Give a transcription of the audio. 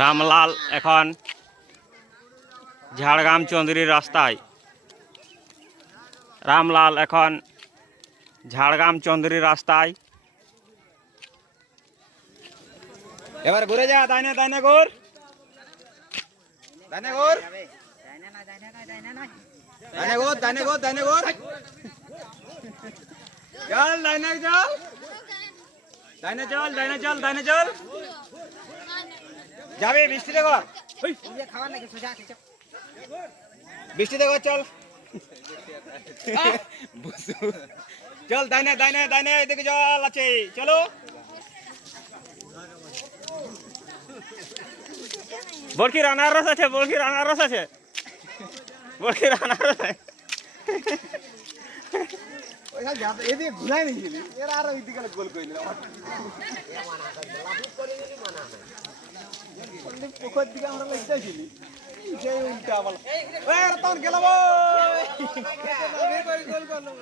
রামলাল এখন ঝাড়গ্রাম চন্দ্রীর রাস্তায়। রামলাল এখন ঝাড়গ্রাম চন্দ্রীর রাস্তায়। এবার ঘুরে যা, তাই না ঘুর, তাই না ঘুর, চল ডাইনে চল, ডাইনে চল, ডাইনে চল, ডাইনে চল, যাবে বৃষ্টি দেখো, বৃষ্টি দেখো, চল চল, ডাইনে ডাইনে ডাইনে, এদিকে জল আছে, চলো। বরকির আনারস আছে, বরকির আনারস আছে, বরকির আনারস আছে। এদিকে ঘুরাই নিয়ে গেলি, এরা আরো এদিকে গোল করে নিল। পোখর দিকে আমরা লাগতেছিলি, সেই উল্টা আবার তখন গেলাম গোল করলো।